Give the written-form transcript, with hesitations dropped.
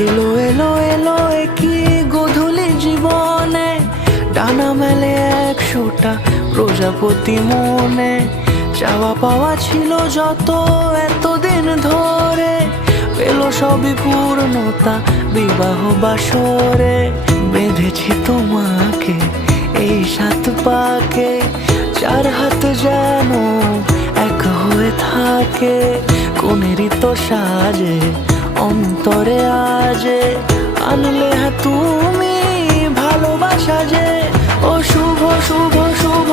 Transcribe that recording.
এলো এলো এলো কি গোধূলি জীবনে, ডানা মেলে 100টা প্রজাপতি মনে। চাওয়া পাওয়া ছিল যত এতদিন ধরে, পেল সবই পূর্ণতা বিবাহ বাসরে। বেঁধেছি তোমাকে এই 7 পাকে, 4 হাত যেন এক হয়ে থাকে। কোনেরই তো সাজে অন্তরে আজে, আনলে তুমি ভালোবাসা যে। ও শুভ শুভ শুভ